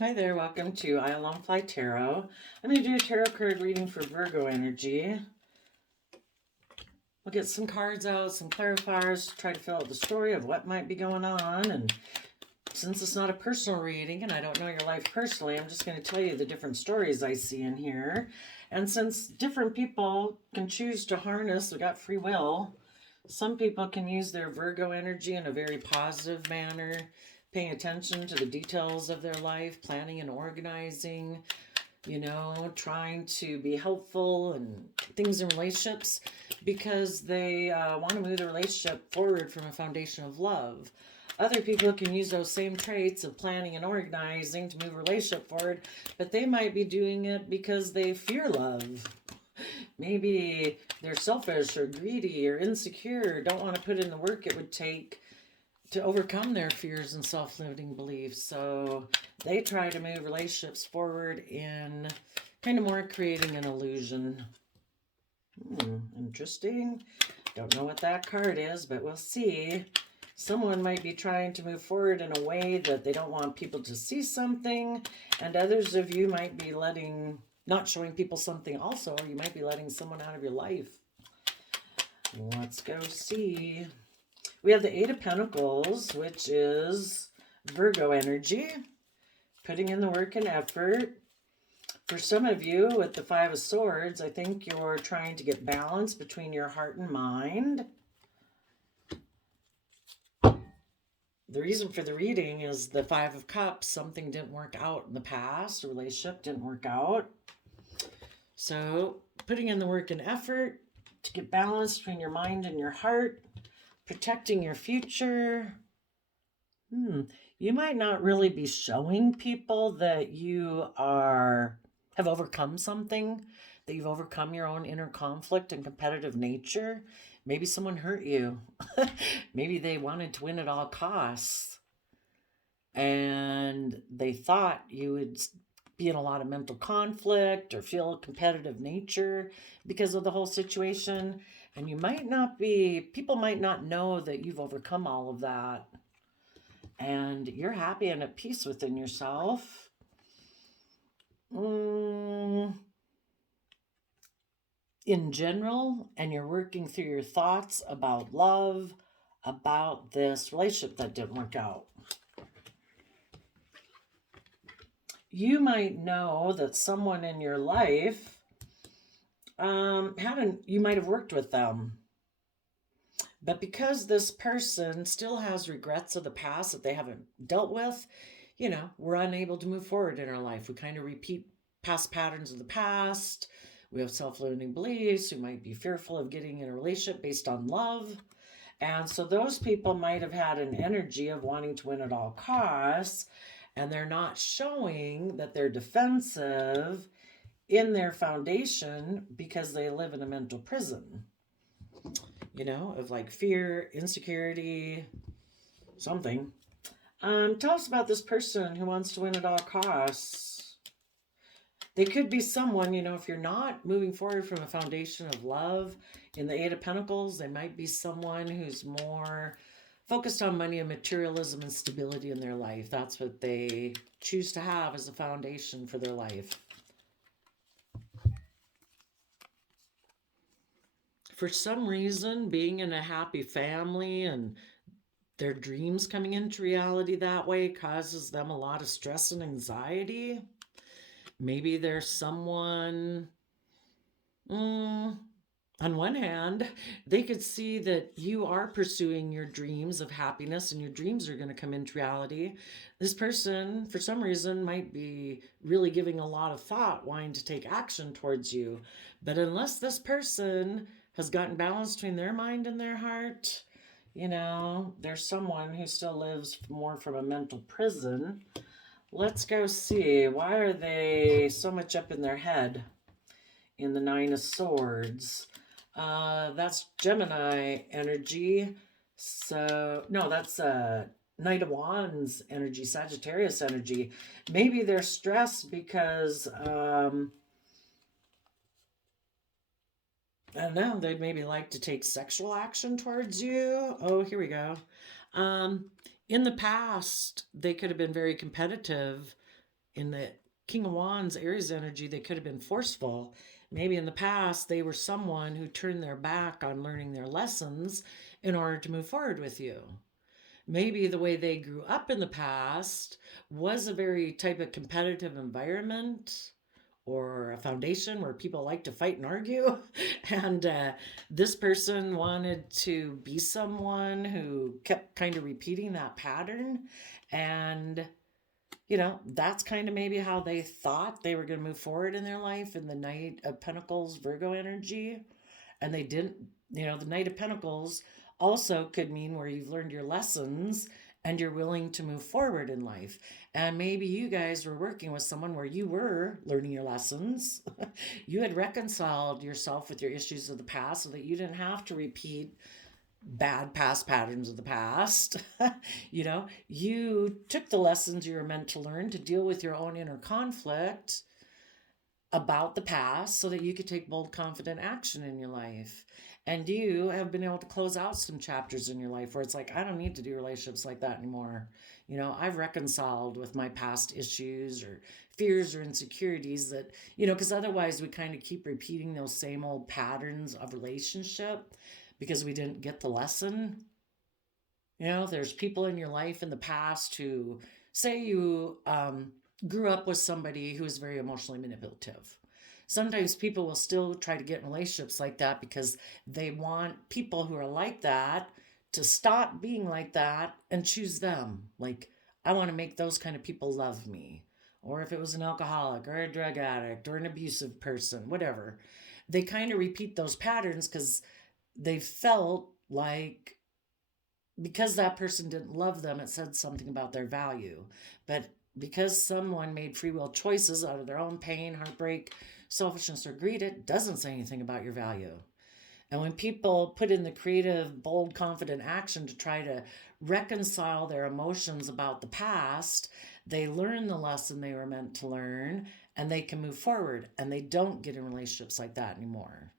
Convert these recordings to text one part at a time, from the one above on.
Hi there, welcome to I Alone Fly Tarot. I'm going to do a tarot card reading for Virgo energy. We'll get some cards out, some clarifiers to try to fill out the story of what might be going on. And since it's not a personal reading and I don't know your life personally, I'm just going to tell you the different stories I see in here. And since different people can choose to harness, we've got free will, some people can use their Virgo energy in a very positive manner, paying attention to the details of their life, planning and organizing, trying to be helpful and things in relationships because they want to move the relationship forward from a foundation of love. Other people can use those same traits of planning and organizing to move a relationship forward, but they might be doing it because they fear love. Maybe they're selfish or greedy or insecure, don't want to put in the work it would take to overcome their fears and self-limiting beliefs. So they try to move relationships forward in kind of more creating an illusion. Interesting. Don't know what that card is, but we'll see. Someone might be trying to move forward in a way that they don't want people to see something, and others of you might be not showing people something also, or you might be letting someone out of your life. Let's go see. We have the Eight of Pentacles, which is Virgo energy, putting in the work and effort. For some of you, with the Five of Swords, I think you're trying to get balance between your heart and mind. The reason for the reading is the Five of Cups. Something didn't work out in the past. A relationship didn't work out. So putting in the work and effort to get balance between your mind and your heart. Protecting your future. You might not really be showing people that you have overcome something, that you've overcome your own inner conflict and competitive nature. Maybe someone hurt you. Maybe they wanted to win at all costs. And they thought you would be in a lot of mental conflict or feel a competitive nature because of the whole situation. And people might not know that you've overcome all of that. And you're happy and at peace within yourself. In general, and you're working through your thoughts about love, about this relationship that didn't work out. You might know that someone in your life you might have worked with them. But because this person still has regrets of the past that they haven't dealt with, we're unable to move forward in our life. We kind of repeat past patterns of the past. We have self-limiting beliefs. We might be fearful of getting in a relationship based on love. And so those people might have had an energy of wanting to win at all costs, and they're not showing that they're defensive in their foundation because they live in a mental prison, of like fear, insecurity, something. Tell us about this person who wants to win at all costs. They could be someone, if you're not moving forward from a foundation of love, in the Eight of Pentacles, they might be someone who's more focused on money and materialism and stability in their life. That's what they choose to have as a foundation for their life. For some reason, being in a happy family and their dreams coming into reality that way causes them a lot of stress and anxiety. Maybe there's someone, on one hand, they could see that you are pursuing your dreams of happiness and your dreams are going to come into reality. This person, for some reason, might be really giving a lot of thought, wanting to take action towards you. But unless this person has gotten balance between their mind and their heart, there's someone who still lives more from a mental prison. Let's go see. Why are they so much up in their head in the Nine of Swords? That's Gemini energy. So, no, that's Knight of Wands energy, Sagittarius energy. Maybe they're stressed because I don't know, they'd maybe like to take sexual action towards you. Oh, here we go. In the past, they could have been very competitive In the King of Wands, Aries energy, they could have been forceful. Maybe in the past, they were someone who turned their back on learning their lessons in order to move forward with you. Maybe the way they grew up in the past was a very type of competitive environment or a foundation where people like to fight and argue. And this person wanted to be someone who kept kind of repeating that pattern. And, that's kind of maybe how they thought they were going to move forward in their life in the Knight of Pentacles, Virgo energy. And they didn't, the Knight of Pentacles also could mean where you've learned your lessons and you're willing to move forward in life. And maybe you guys were working with someone where you were learning your lessons. You had reconciled yourself with your issues of the past so that you didn't have to repeat bad past patterns of the past. You took the lessons you were meant to learn to deal with your own inner conflict about the past so that you could take bold, confident action in your life. And you have been able to close out some chapters in your life where it's like, I don't need to do relationships like that anymore. I've reconciled with my past issues or fears or insecurities that, because otherwise we kind of keep repeating those same old patterns of relationship because we didn't get the lesson. There's people in your life in the past who say you grew up with somebody who is very emotionally manipulative. Sometimes people will still try to get in relationships like that because they want people who are like that to stop being like that and choose them. Like, I want to make those kind of people love me. Or if it was an alcoholic or a drug addict or an abusive person, whatever. They kind of repeat those patterns because they felt like because that person didn't love them, it said something about their value. But because someone made free will choices out of their own pain, heartbreak, selfishness, or greed, it doesn't say anything about your value. And when people put in the creative, bold, confident action to try to reconcile their emotions about the past, they learn the lesson they were meant to learn and they can move forward, and they don't get in relationships like that anymore.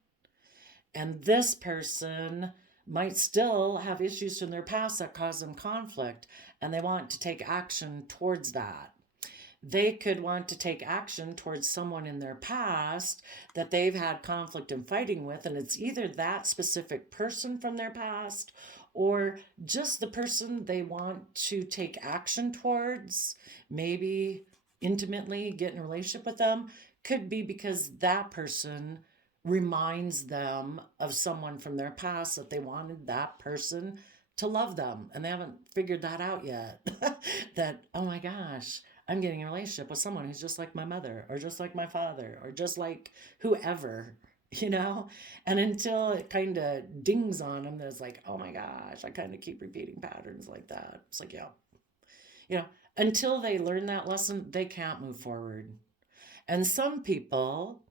And this person might still have issues from their past that cause them conflict, and they want to take action towards that. They could want to take action towards someone in their past that they've had conflict and fighting with, and it's either that specific person from their past or just the person they want to take action towards, maybe intimately get in a relationship with them. Could be because that person reminds them of someone from their past that they wanted that person to love them, and they haven't figured that out yet. That, oh my gosh, I'm getting a relationship with someone who's just like my mother or just like my father or just like whoever, and until it kind of dings on them, there's like, oh my gosh, I kind of keep repeating patterns like that. It's like, yeah, until they learn that lesson, they can't move forward. And some people,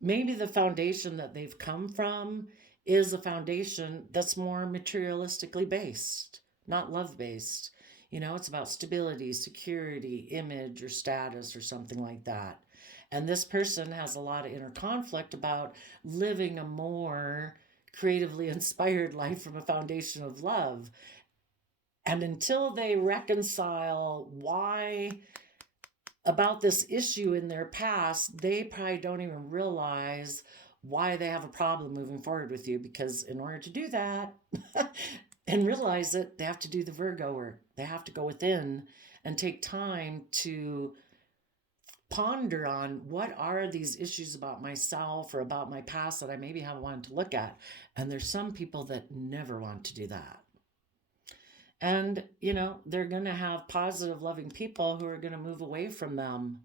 maybe the foundation that they've come from is a foundation that's more materialistically based, not love based. It's about stability, security, image, or status, or something like that. And this person has a lot of inner conflict about living a more creatively inspired life from a foundation of love. And until they reconcile why about this issue in their past, they probably don't even realize why they have a problem moving forward with you, because in order to do that and realize it, they have to do the Virgo work. They have to go within and take time to ponder on what are these issues about myself or about my past that I maybe haven't wanted to look at. And there's some people that never want to do that. And, they're going to have positive, loving people who are going to move away from them,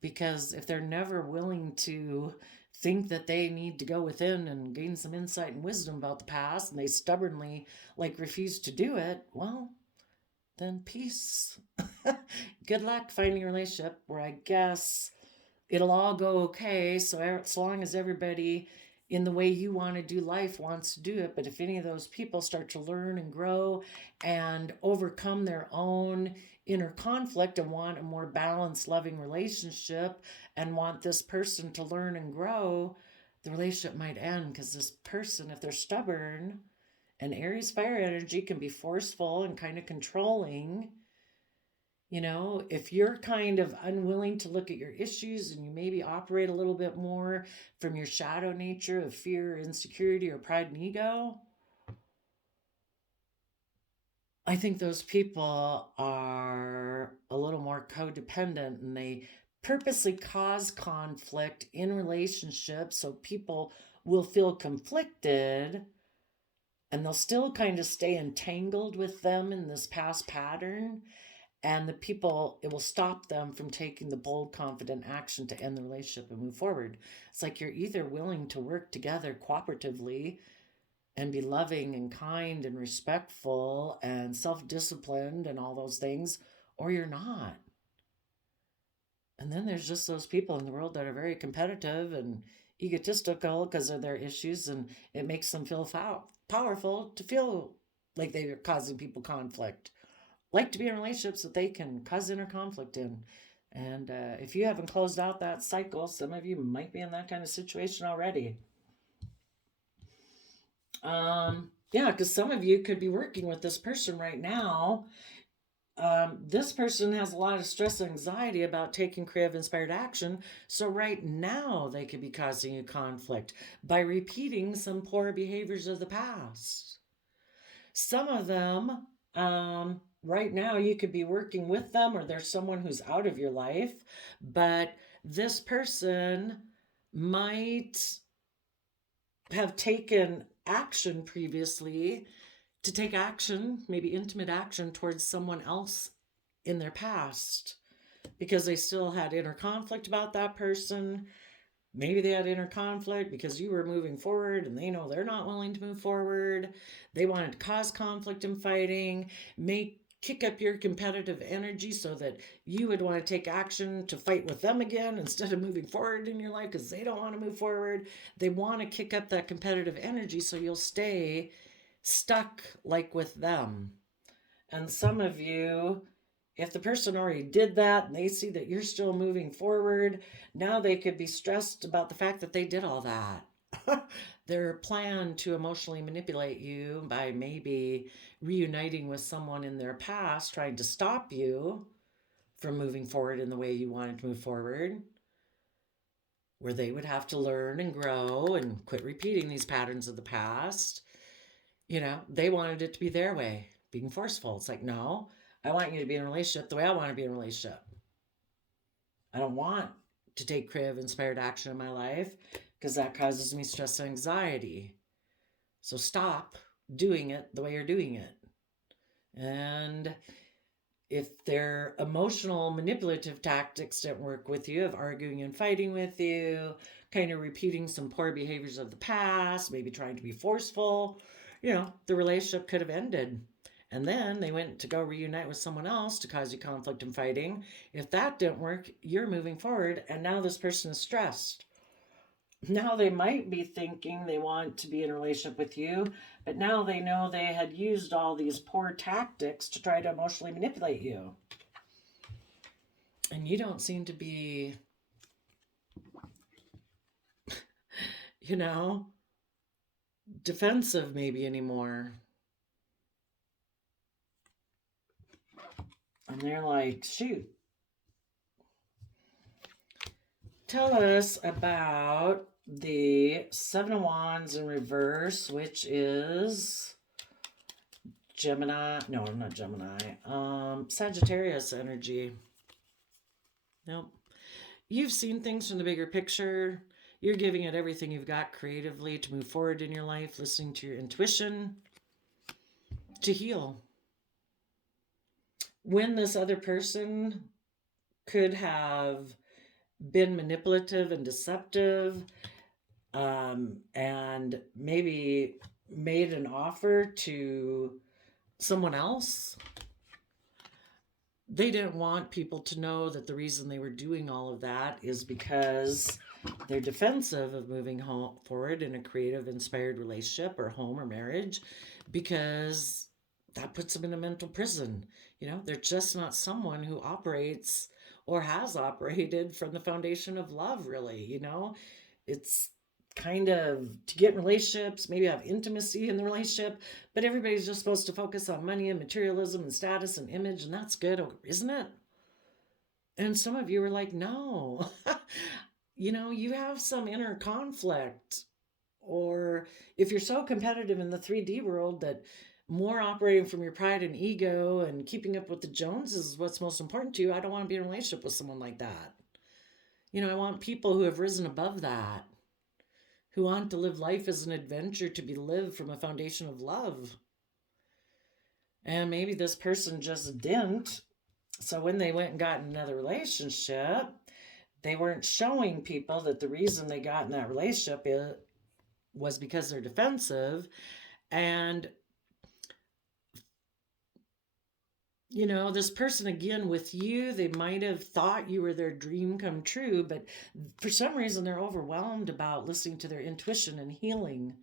because if they're never willing to think that they need to go within and gain some insight and wisdom about the past, and they stubbornly refuse to do it, well, then peace. Good luck finding a relationship where I guess it'll all go okay. So as long as everybody in the way you want to do life wants to do it. But if any of those people start to learn and grow and overcome their own inner conflict and want a more balanced, loving relationship and want this person to learn and grow, the relationship might end, because this person, if they're stubborn, and Aries fire energy can be forceful and kind of controlling, You know, if you're kind of unwilling to look at your issues and you maybe operate a little bit more from your shadow nature of fear, insecurity, or pride and ego, I think those people are a little more codependent and they purposely cause conflict in relationships so people will feel conflicted and they'll still kind of stay entangled with them in this past pattern. And the people, it will stop them from taking the bold, confident action to end the relationship and move forward. It's like you're either willing to work together cooperatively and be loving and kind and respectful and self-disciplined and all those things, or you're not. And then there's just those people in the world that are very competitive and egotistical because of their issues, and it makes them feel powerful to feel like they are causing people conflict, like to be in relationships that they can cause inner conflict in. And if you haven't closed out that cycle, some of you might be in that kind of situation already. Yeah, because some of you could be working with this person right now. This person has a lot of stress and anxiety about taking creative inspired action. So right now they could be causing you conflict by repeating some poor behaviors of the past. Some of them, right now you could be working with them or there's someone who's out of your life, but this person might have taken action previously to take action, maybe intimate action towards someone else in their past because they still had inner conflict about that person. Maybe they had inner conflict because you were moving forward and they know they're not willing to move forward. They wanted to cause conflict and fighting, kick up your competitive energy so that you would want to take action to fight with them again instead of moving forward in your life because they don't want to move forward. They want to kick up that competitive energy so you'll stay stuck like with them. And some of you, if the person already did that and they see that you're still moving forward, now they could be stressed about the fact that they did all that. Their plan to emotionally manipulate you by maybe reuniting with someone in their past, trying to stop you from moving forward in the way you wanted to move forward, where they would have to learn and grow and quit repeating these patterns of the past. You know, they wanted it to be their way, being forceful. It's like, no, I want you to be in a relationship the way I want to be in a relationship. I don't want to take creative, inspired action in my life because that causes me stress and anxiety. So stop doing it the way you're doing it. And if their emotional manipulative tactics didn't work with you, of arguing and fighting with you, kind of repeating some poor behaviors of the past, maybe trying to be forceful, you know, the relationship could have ended. And then they went to go reunite with someone else to cause you conflict and fighting. If that didn't work, you're moving forward, and now this person is stressed. Now they might be thinking they want to be in a relationship with you, but now they know they had used all these poor tactics to try to emotionally manipulate you. And you don't seem to be, you know, defensive maybe anymore. And they're like, shoot. Tell us about the Seven of Wands in reverse, which is Gemini. No, not Gemini. Sagittarius energy. Nope. You've seen things from the bigger picture. You're giving it everything you've got creatively to move forward in your life, listening to your intuition, to heal. When this other person could have been manipulative and deceptive, and maybe made an offer to someone else, they didn't want people to know that the reason they were doing all of that is because they're defensive of moving forward in a creative, inspired relationship or home or marriage, because that puts them in a mental prison. You know, they're just not someone who operates or has operated from the foundation of love, really. You know, it's kind of to get in relationships, maybe have intimacy in the relationship, but everybody's just supposed to focus on money and materialism and status and image, and that's good, isn't it? And some of you are like, no. You have some inner conflict. Or if you're so competitive in the 3D world that more operating from your pride and ego and keeping up with the Joneses is what's most important to you, I don't want to be in a relationship with someone like that. I want people who have risen above that, who want to live life as an adventure to be lived from a foundation of love. And maybe this person just didn't. So when they went and got in another relationship, they weren't showing people that the reason they got in that relationship was because they're defensive. And this person, again, with you, they might have thought you were their dream come true, but for some reason they're overwhelmed about listening to their intuition and healing.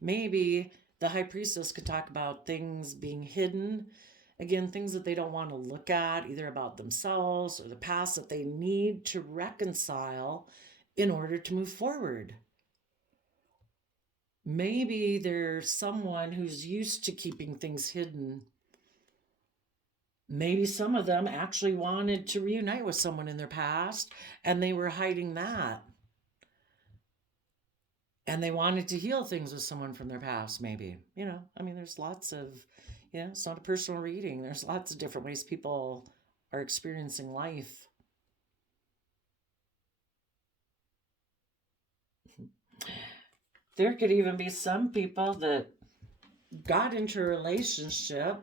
Maybe the high priestess could talk about things being hidden, again, things that they don't want to look at, either about themselves or the past, that they need to reconcile in order to move forward. Maybe there's someone who's used to keeping things hidden. Maybe some of them actually wanted to reunite with someone in their past and they were hiding that. And they wanted to heal things with someone from their past, maybe. There's lots of, it's not a personal reading. There's lots of different ways people are experiencing life. There could even be some people that got into a relationship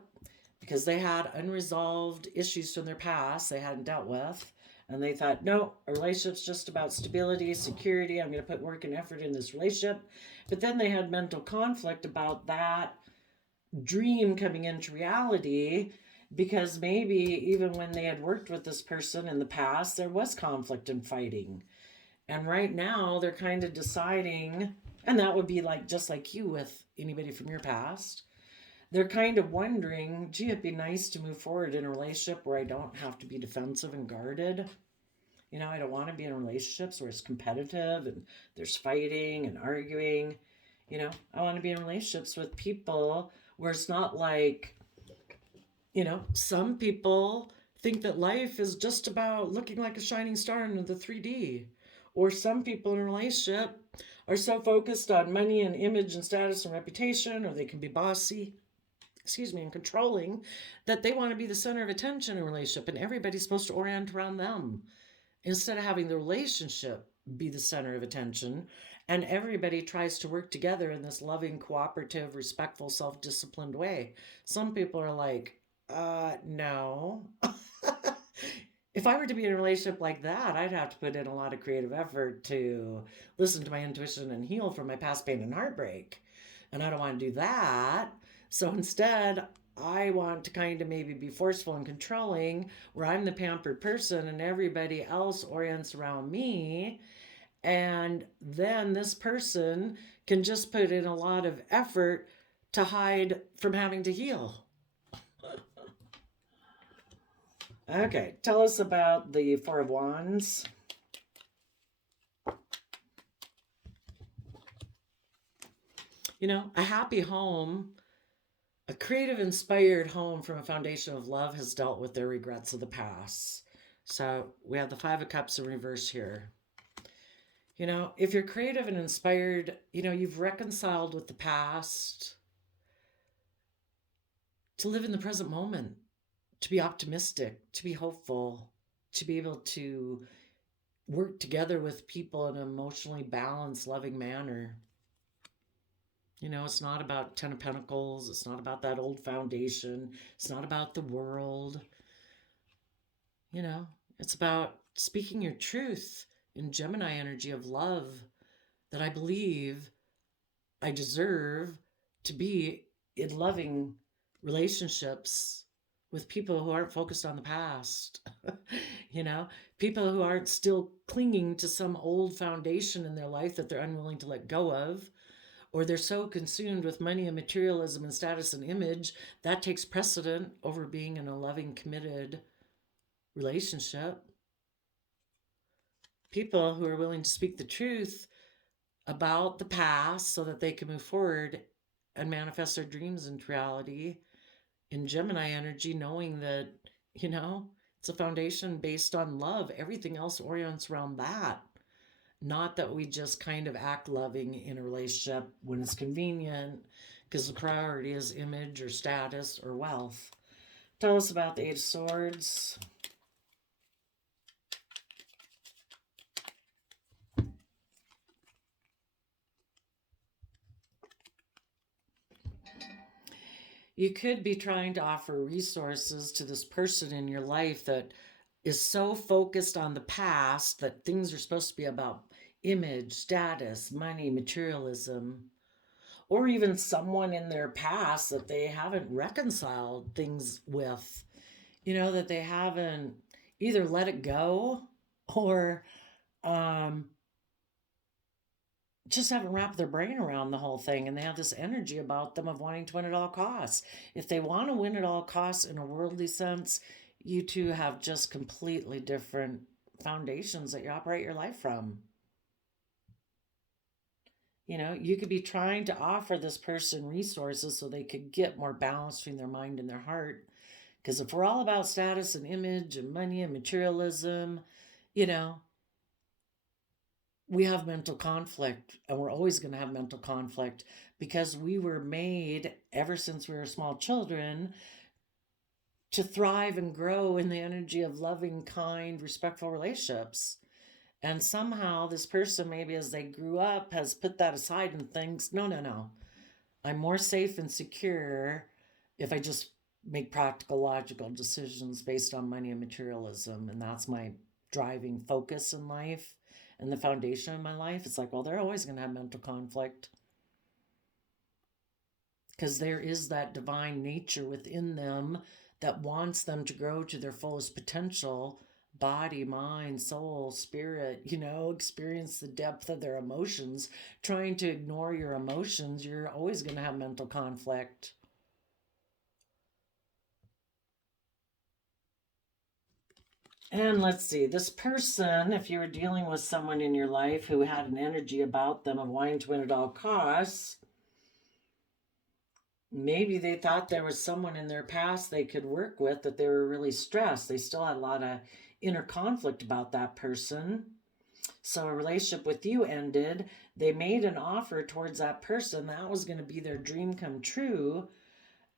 because they had unresolved issues from their past they hadn't dealt with. And they thought, no, a relationship's just about stability, security. I'm going to put work and effort in this relationship. But then they had mental conflict about that dream coming into reality, because maybe even when they had worked with this person in the past, there was conflict and fighting. And right now they're kind of deciding, and that would be just like you with anybody from your past. They're kind of wondering, gee, it'd be nice to move forward in a relationship where I don't have to be defensive and guarded. I don't want to be in relationships where it's competitive and there's fighting and arguing. I want to be in relationships with people where it's not like, some people think that life is just about looking like a shining star in the 3D. Or some people in a relationship are so focused on money and image and status and reputation, or they can be bossy, and controlling, that they want to be the center of attention in a relationship and everybody's supposed to orient around them, instead of having the relationship be the center of attention and everybody tries to work together in this loving, cooperative, respectful, self-disciplined way. Some people are like, no. If I were to be in a relationship like that, I'd have to put in a lot of creative effort to listen to my intuition and heal from my past pain and heartbreak. And I don't want to do that. So instead, I want to kind of maybe be forceful and controlling, where I'm the pampered person and everybody else orients around me. And then this person can just put in a lot of effort to hide from having to heal. Okay, tell us about the Four of Wands. A happy home, a creative, inspired home from a foundation of love has dealt with their regrets of the past. So we have the Five of Cups in reverse here. If you're creative and inspired, you've reconciled with the past to live in the present moment, to be optimistic, to be hopeful, to be able to work together with people in an emotionally balanced, loving manner. It's not about 10 of Pentacles. It's not about that old foundation. It's not about the world. It's about speaking your truth in Gemini energy of love, that I believe I deserve to be in loving relationships with people who aren't focused on the past. People who aren't still clinging to some old foundation in their life that they're unwilling to let go of. Or they're so consumed with money and materialism and status and image, that takes precedent over being in a loving, committed relationship. People who are willing to speak the truth about the past so that they can move forward and manifest their dreams into reality in Gemini energy, knowing that, it's a foundation based on love. Everything else orients around that. Not that we just kind of act loving in a relationship when it's convenient because the priority is image or status or wealth. Tell us about the Eight of Swords. You could be trying to offer resources to this person in your life that is so focused on the past that things are supposed to be about image, status, money, materialism, or even someone in their past that they haven't reconciled things with, that they haven't either let it go or just haven't wrapped their brain around the whole thing, and they have this energy about them of wanting to win at all costs. If they want to win at all costs in a worldly sense, you two have just completely different foundations that you operate your life from. You could be trying to offer this person resources so they could get more balance between their mind and their heart. Because if we're all about status and image and money and materialism, we have mental conflict, and we're always going to have mental conflict because we were made ever since we were small children to thrive and grow in the energy of loving, kind, respectful relationships. And somehow this person, maybe as they grew up, has put that aside and thinks, no. I'm more safe and secure if I just make practical, logical decisions based on money and materialism. And that's my driving focus in life and the foundation of my life. It's like, well, they're always going to have mental conflict because there is that divine nature within them that wants them to grow to their fullest potential, body, mind, soul, spirit, experience the depth of their emotions. Trying to ignore your emotions, you're always going to have mental conflict. And let's see, this person, if you were dealing with someone in your life who had an energy about them of wanting to win at all costs, maybe they thought there was someone in their past they could work with, that they were really stressed. They still had a lot of inner conflict about that person. So a relationship with you ended. They made an offer towards that person. That was going to be their dream come true.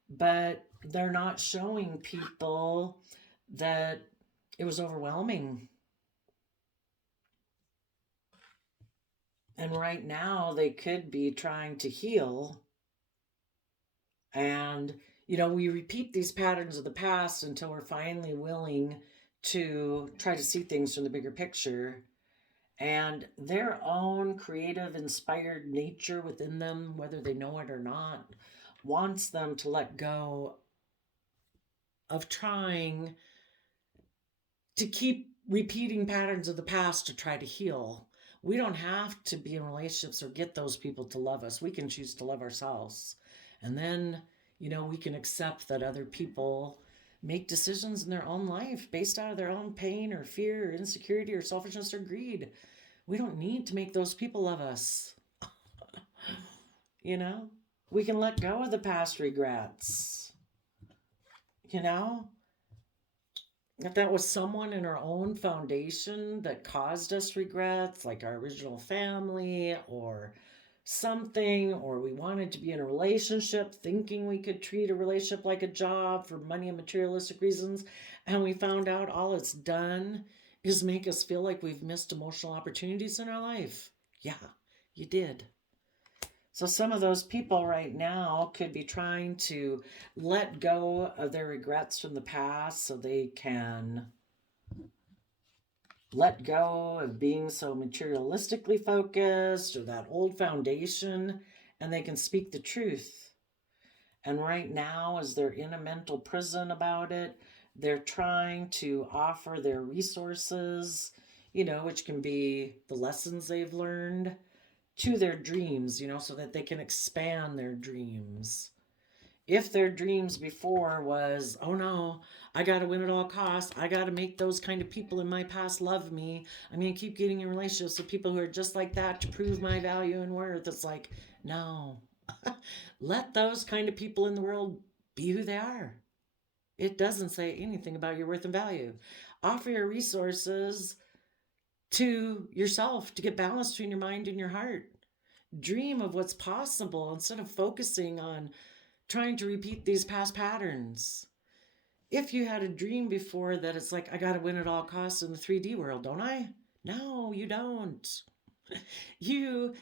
But they're not showing people that it was overwhelming. And right now they could be trying to heal. And, we repeat these patterns of the past until we're finally willing to try to see things from the bigger picture. And their own creative, inspired nature within them, whether they know it or not, wants them to let go of trying to keep repeating patterns of the past to try to heal. We don't have to be in relationships or get those people to love us. We can choose to love ourselves. And then, we can accept that other people make decisions in their own life based out of their own pain or fear or insecurity or selfishness or greed. We don't need to make those people love us. We can let go of the past regrets. If that was someone in our own foundation that caused us regrets, like our original family or something, or we wanted to be in a relationship thinking we could treat a relationship like a job for money and materialistic reasons, and we found out all it's done is make us feel like we've missed emotional opportunities in our life. Yeah, you did. So some of those people right now could be trying to let go of their regrets from the past so they can let go of being so materialistically focused or that old foundation, and they can speak the truth. And right now, as they're in a mental prison about it, they're trying to offer their resources, which can be the lessons they've learned, to their dreams, so that they can expand their dreams. if their dreams before was, oh no, I got to win at all costs. I got to make those kind of people in my past love me. I'm going to keep getting in relationships with people who are just like that to prove my value and worth. It's like, no, let those kind of people in the world be who they are. It doesn't say anything about your worth and value. Offer your resources to yourself to get balance between your mind and your heart. Dream of what's possible instead of focusing on trying to repeat these past patterns. If you had a dream before that it's like, I got to win at all costs in the 3D world, don't I? No, you don't. You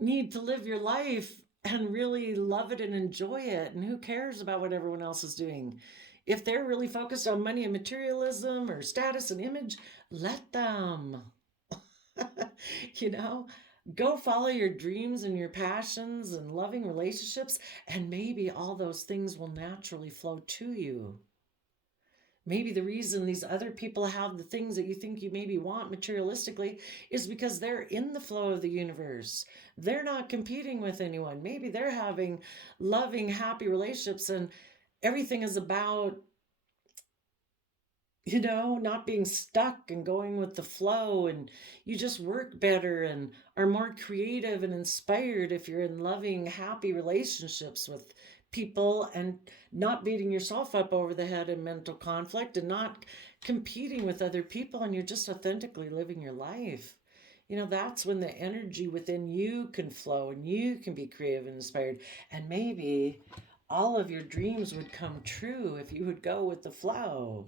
need to live your life and really love it and enjoy it. And who cares about what everyone else is doing? If they're really focused on money and materialism or status and image, let them. You know, go follow your dreams and your passions and loving relationships, and maybe all those things will naturally flow to you. Maybe the reason these other people have the things that you think you maybe want materialistically is because they're in the flow of the universe. They're not competing with anyone. Maybe they're having loving, happy relationships, and everything is about, not being stuck and going with the flow, and you just work better and are more creative and inspired if you're in loving, happy relationships with people and not beating yourself up over the head in mental conflict and not competing with other people, and you're just authentically living your life. That's when the energy within you can flow and you can be creative and inspired, and maybe all of your dreams would come true if you would go with the flow.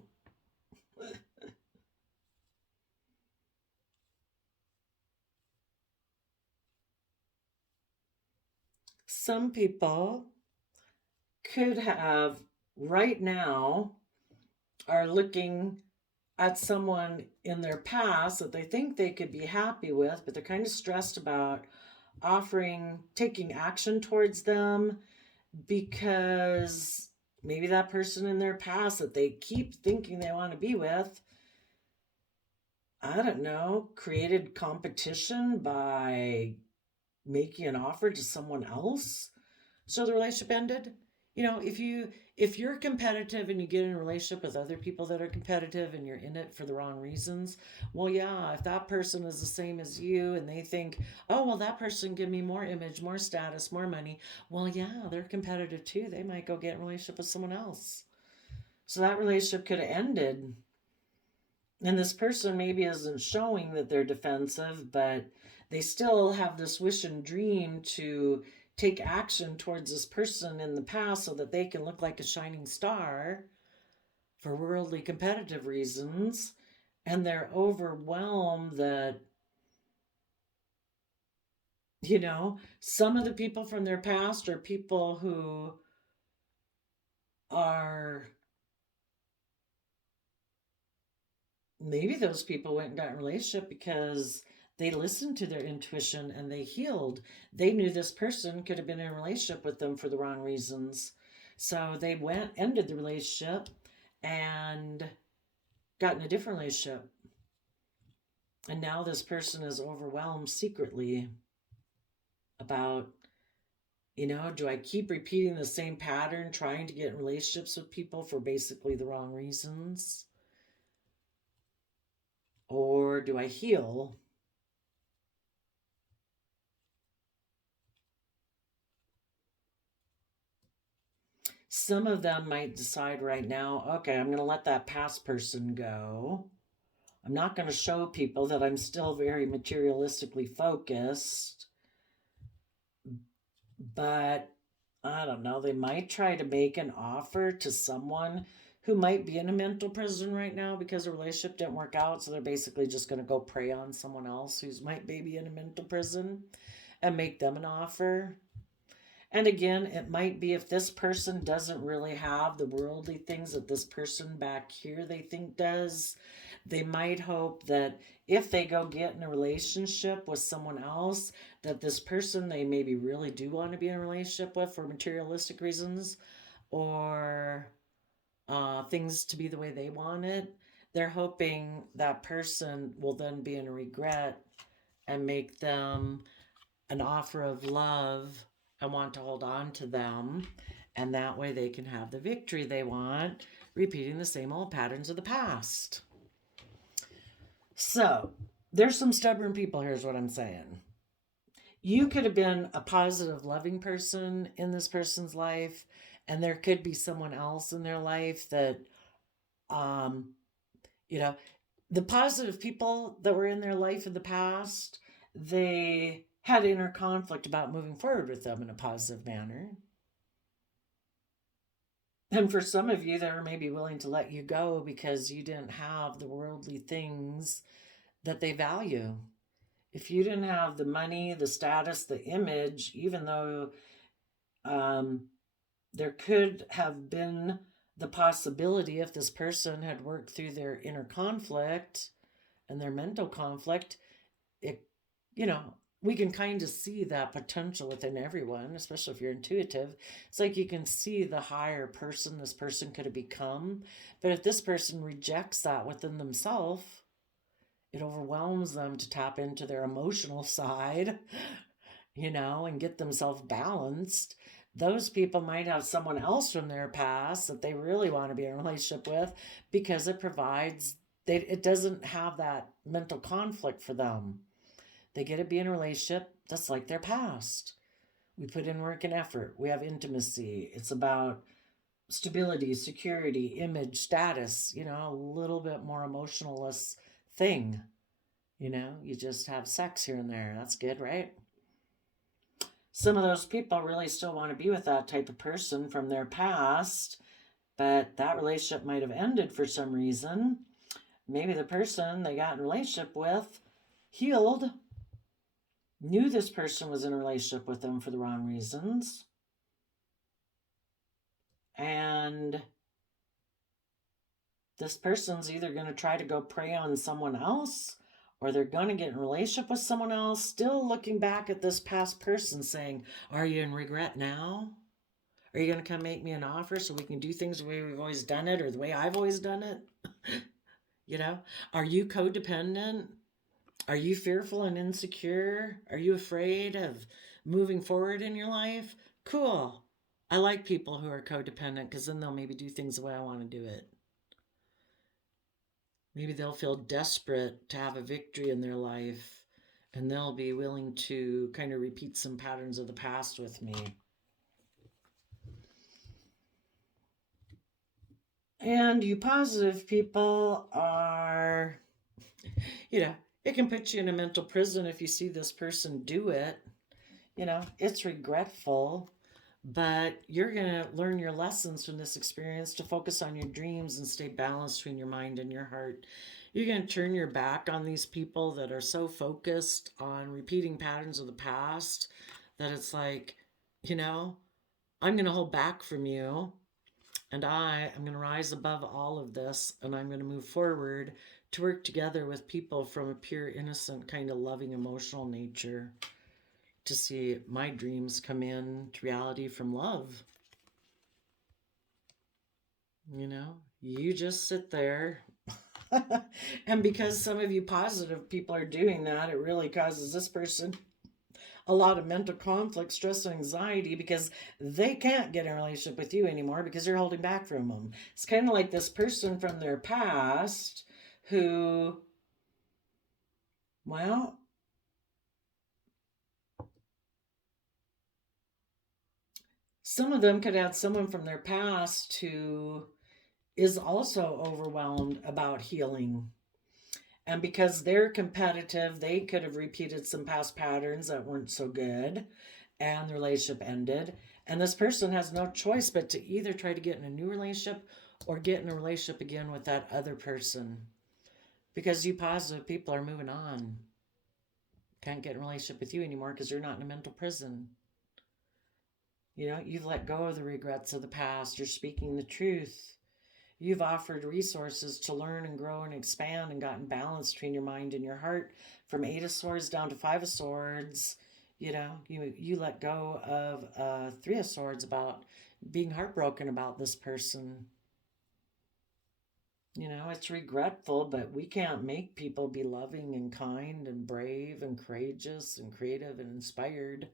Some people could have right now are looking at someone in their past that they think they could be happy with, but they're kind of stressed about taking action towards them, because maybe that person in their past that they keep thinking they want to be with, I don't know, created competition by making an offer to someone else. So the relationship ended. If you're competitive and you get in a relationship with other people that are competitive and you're in it for the wrong reasons, well, yeah, if that person is the same as you and they think, oh, well, that person give me more image, more status, more money, well, yeah, they're competitive too. They might go get in a relationship with someone else. So that relationship could have ended. And this person maybe isn't showing that they're defensive, but they still have this wish and dream to take action towards this person in the past so that they can look like a shining star for worldly competitive reasons. And they're overwhelmed that, some of the people from their past are people who are, maybe those people went and got in a relationship because they listened to their intuition and they healed. They knew this person could have been in a relationship with them for the wrong reasons. So they ended the relationship and got in a different relationship. And now this person is overwhelmed secretly about, do I keep repeating the same pattern, trying to get in relationships with people for basically the wrong reasons? Or do I heal? Some of them might decide right now, okay, I'm going to let that past person go. I'm not going to show people that I'm still very materialistically focused. But I don't know, they might try to make an offer to someone who might be in a mental prison right now because a relationship didn't work out. So they're basically just going to go prey on someone else who's might be in a mental prison and make them an offer. And again, it might be if this person doesn't really have the worldly things that this person back here they think does, they might hope that if they go get in a relationship with someone else, that this person they maybe really do want to be in a relationship with for materialistic reasons, or things to be the way they want it, they're hoping that person will then be in a regret and make them an offer of love and want to hold on to them. And that way they can have the victory they want, repeating the same old patterns of the past. So, there's some stubborn people, here's what I'm saying. You could have been a positive, loving person in this person's life, and there could be someone else in their life that, you know, the positive people that were in their life in the past, they had inner conflict about moving forward with them in a positive manner. And for some of you, they were maybe willing to let you go because you didn't have the worldly things that they value. If you didn't have the money, the status, the image, even though there could have been the possibility, if this person had worked through their inner conflict and their mental conflict, it, we can kind of see that potential within everyone, especially if you're intuitive. It's like you can see the higher person this person could have become. But if this person rejects that within themselves, it overwhelms them to tap into their emotional side, and get themselves balanced. Those people might have someone else from their past that they really want to be in a relationship with because it doesn't have that mental conflict for them. They get to be in a relationship that's like their past. We put in work and effort. We have intimacy. It's about stability, security, image, status, a little bit more emotionless thing. You just have sex here and there. That's good, right? Some of those people really still want to be with that type of person from their past, but that relationship might have ended for some reason. Maybe the person they got in a relationship with healed, knew this person was in a relationship with them for the wrong reasons, and this person's either going to try to go prey on someone else, or they're going to get in a relationship with someone else, still looking back at this past person saying, are you in regret now? Are you going to come make me an offer so we can do things the way we've always done it, or the way I've always done it? Are you codependent? Are you fearful and insecure? Are you afraid of moving forward in your life? Cool. I like people who are codependent because then they'll maybe do things the way I want to do it. Maybe they'll feel desperate to have a victory in their life, and they'll be willing to kind of repeat some patterns of the past with me. And you positive people are, it can put you in a mental prison if you see this person do it. It's regretful. But you're going to learn your lessons from this experience to focus on your dreams and stay balanced between your mind and your heart. You're going to turn your back on these people that are so focused on repeating patterns of the past that it's like, I'm going to hold back from you. And I'm going to rise above all of this, and I'm going to move forward to work together with people from a pure, innocent, kind of loving, emotional nature, to see my dreams come in to reality from love. You just sit there. And because some of you positive people are doing that, it really causes this person a lot of mental conflict, stress, and anxiety because they can't get in a relationship with you anymore because you're holding back from them. It's kind of like this person from their past who, some of them could have someone from their past who is also overwhelmed about healing. And because they're competitive, they could have repeated some past patterns that weren't so good, and the relationship ended. And this person has no choice but to either try to get in a new relationship or get in a relationship again with that other person. Because you positive people are moving on. Can't get in a relationship with you anymore because you're not in a mental prison. You've let go of the regrets of the past. You're speaking the truth. You've offered resources to learn and grow and expand and gotten balance between your mind and your heart from 8 of Swords down to 5 of Swords. You let go of 3 of Swords about being heartbroken about this person. It's regretful, but we can't make people be loving and kind and brave and courageous and creative and inspired.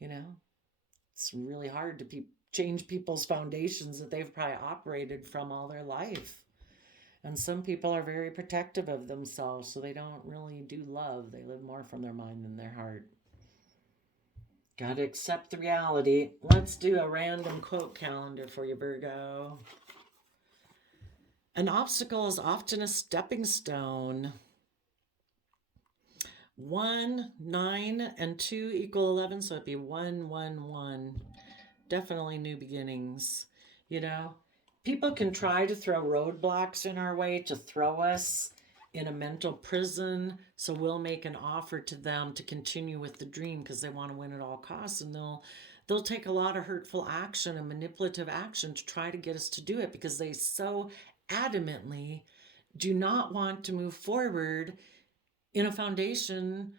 It's really hard to change people's foundations that they've probably operated from all their life. And some people are very protective of themselves, so they don't really do love. They live more from their mind than their heart. Got to accept the reality. Let's do a random quote calendar for you, Virgo. An obstacle is often a stepping stone. 1, 9, and 2 equal 11, so it'd be 1, 1, 1. Definitely new beginnings. You know, people can try to throw roadblocks in our way to throw us in a mental prison, so we'll make an offer to them to continue with the dream because they want to win at all costs, and they'll take a lot of hurtful action and manipulative action to try to get us to do it because they so adamantly do not want to move forward in a foundation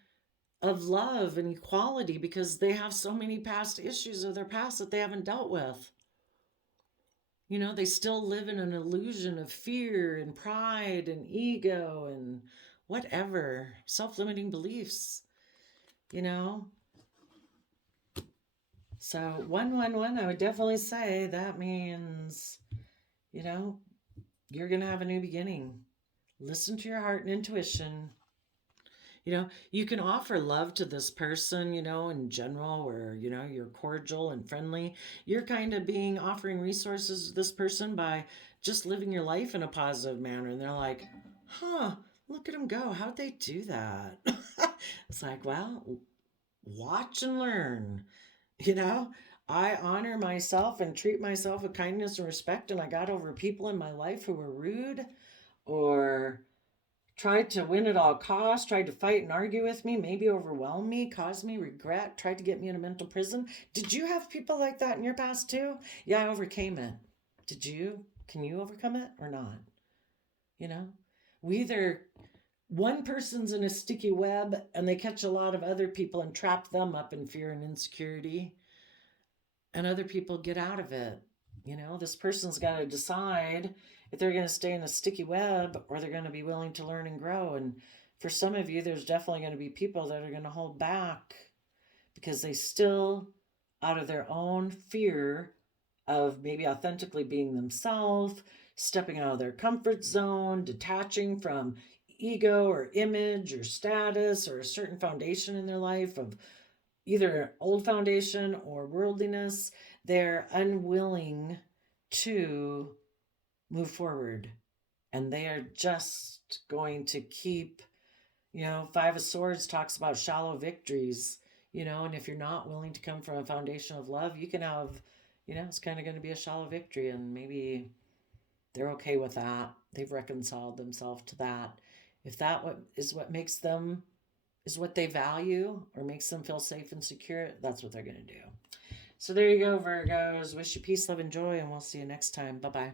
of love and equality because they have so many past issues of their past that they haven't dealt with. You know, they still live in an illusion of fear and pride and ego and whatever, self-limiting beliefs, you know. So 1, 1, 1, I would definitely say that means, you know, you're going to have a new beginning. Listen to your heart and intuition. You know, you can offer love to this person, you know, in general, where, you know, you're cordial and friendly. You're kind of offering resources to this person by just living your life in a positive manner. And they're like, huh, look at them go. How'd they do that? It's like, well, watch and learn. You know, I honor myself and treat myself with kindness and respect. And I got over people in my life who were rude or tried to win at all costs, tried to fight and argue with me, maybe overwhelm me, cause me regret, tried to get me in a mental prison. Did you have people like that in your past too? Yeah, I overcame it. Did you? Can you overcome it or not? You know, one person's in a sticky web and they catch a lot of other people and trap them up in fear and insecurity, and other people get out of it. You know, this person's got to decide if they're going to stay in a sticky web or they're going to be willing to learn and grow. And for some of you, there's definitely going to be people that are going to hold back because they still, out of their own fear of maybe authentically being themselves, stepping out of their comfort zone, detaching from ego or image or status or a certain foundation in their life of either old foundation or worldliness, they're unwilling to move forward. And they are just going to keep, you know, 5 of Swords talks about shallow victories, you know, and if you're not willing to come from a foundation of love, you can have, you know, it's kind of going to be a shallow victory, and maybe they're okay with that. They've reconciled themselves to that. If that is what makes them, is what they value or makes them feel safe and secure, that's what they're going to do. So there you go, Virgos. Wish you peace, love, and joy, and we'll see you next time. Bye-bye.